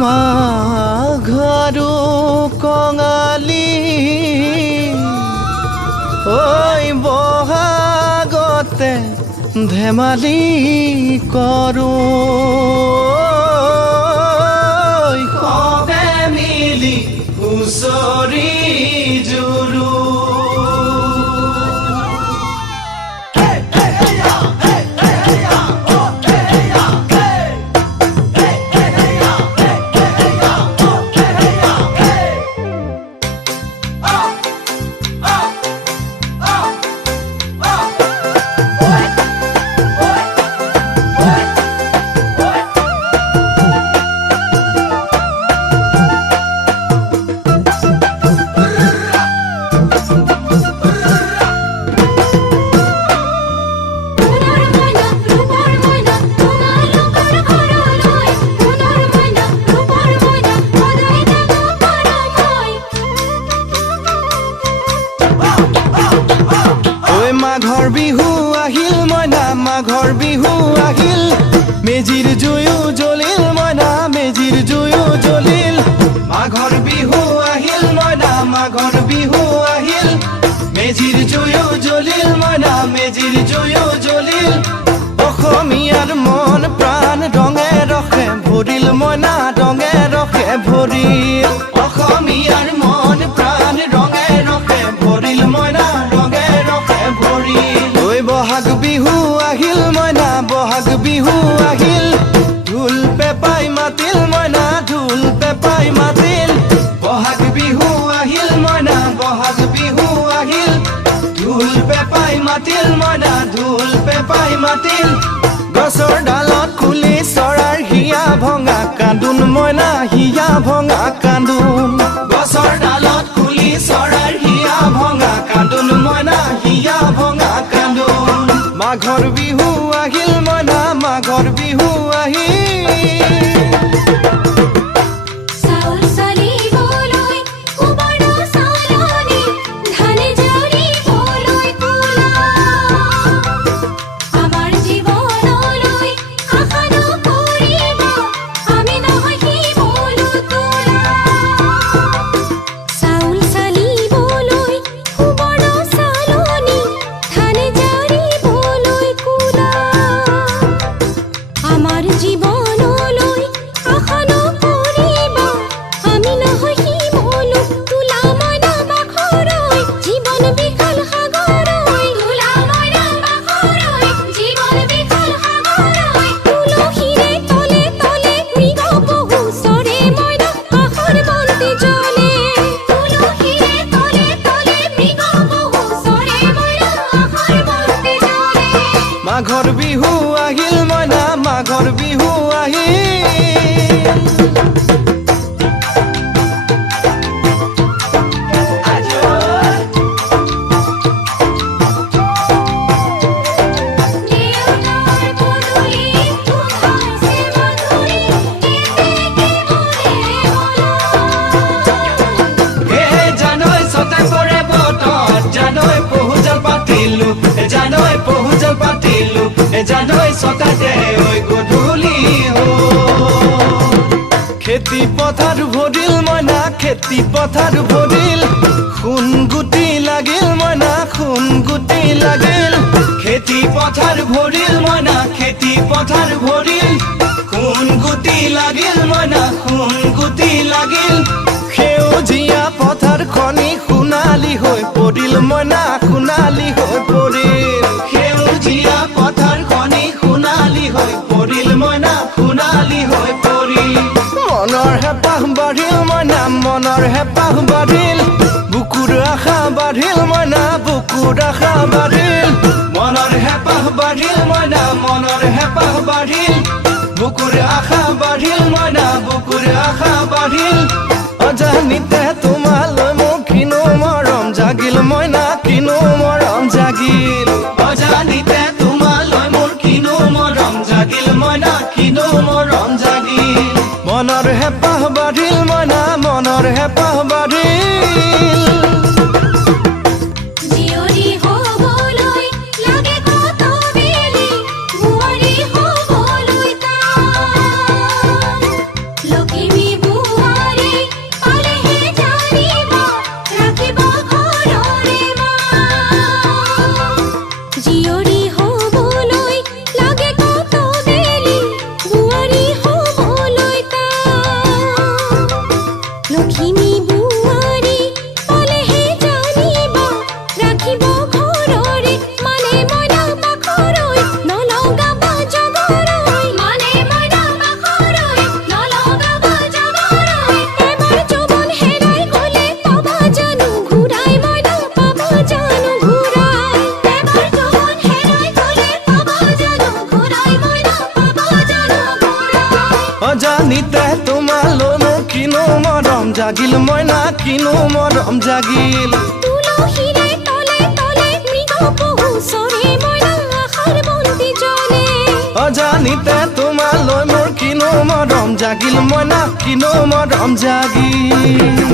মাঘৰো কঙালী ঐ বহাগতে ধেমালি কৰোঁ সবে মিলি হুঁচৰি জুৰো মাঘৰ বিহু আহিল মইনা মাঘৰ বিহু আহিল মেজিৰ জুয়ো জ্বলিল মইনা মেজিৰ জুয়ো জ্বলিল মাঘৰ বিহু আহিল মইনা মাঘৰ বিহু আহিল মেজিৰ জুয়ো জ্বলিল মইনা মেজিৰ জুয়ো জ্বলিল অসমীয়াৰ মন প্ৰাণ ৰঙে ৰসে ভৰিল মইনা ৰঙে ৰসে ভৰিল অসমীয়াৰ মন প্ৰাণ ৰঙে ৰসে ভৰিল মইনা ৰঙে ৰসে ভৰিল ঐ বহাগ বিহু আহিল মইনা বহাগ বিহু আহিল ঢোল পেপাই মাতিল মইনা ঢোল পেপাই মাতিল বহাগ বিহু আহিল মইনা বহাগ বিহু আহিল ঢোল পেপাই মাতিল মইনা ঢোল পেপাই মাতিল গছৰ ডালত খুলি চৰাৰ হিয়া ভঙা কান্দোন মইনা হিয়া ভঙা কান্দোন গছৰ ডালত খুলি চৰাৰ হিয়া ভঙা কান্দোন মইনা হিয়া ভঙা কান্দোন মাঘৰ বিহু আহিল মইনা মাঘৰ বিহু আহিল মাঘৰ বিহু আহিল মইনা মাঘৰ বিহু আহিল জানৈ ছটাতে ঐ গধূলি খেতি পথাৰ ভৰিল মইনা খেতি পথাৰ ভৰিল খুন গুটি লাগিল মইনা খুন গুটি লাগিল খেতি পথাৰ ভৰিল মইনা খেতি পথাৰ ভৰিল খুন গুটি লাগিল মইনা খুন গুটি লাগিল সেউজীয়া পথাৰ খনি সোণালী হৈ পৰিল মইনা সোণালী হৈ পৰিল সেউজীয়া পথাৰ খনি সোণালী হৈ পৰিল মইনা সোণালী হৈ পৰিল মনৰ হেঁপাহ বাঢ়িল মইনা মনৰ হেঁপাহ বাঢ়িল বুকুৰ আশা বাঢ়িল মইনা বুকুৰ আশা বাঢ়িল মনৰ হেঁপাহ বাঢ়িল মইনা মনৰ হেঁপাহ বাঢ়িল বুকুৰ আশা বাঢ়িল মইনা বুকুৰ আশা বাঢ়িল অজানিতে তোমালৈ মোৰ কিনো মৰম জাগিল মইনা কিনো মৰম জাগিল অজানিতে তোমালৈ মোৰ কিনো মৰম জাগিল মইনা কিনো মৰম জাগিল মনৰ হেঁপাহ বাঢ়িল মইনা মনৰ হেঁপাহ বাঢ়িল Give me অজানিতে তোমালৈ মোৰ কিনো মৰম জাগিল মইনা কিনো মৰম জাগিল তুলসীৰে তলে তলে মৃগ পহু চৰে মইনা আশাৰ বন্তি জ্বলে অজানিতে তোমালৈ মোৰ কিনো মৰম জাগিল মইনা কিনো মৰম জাগিল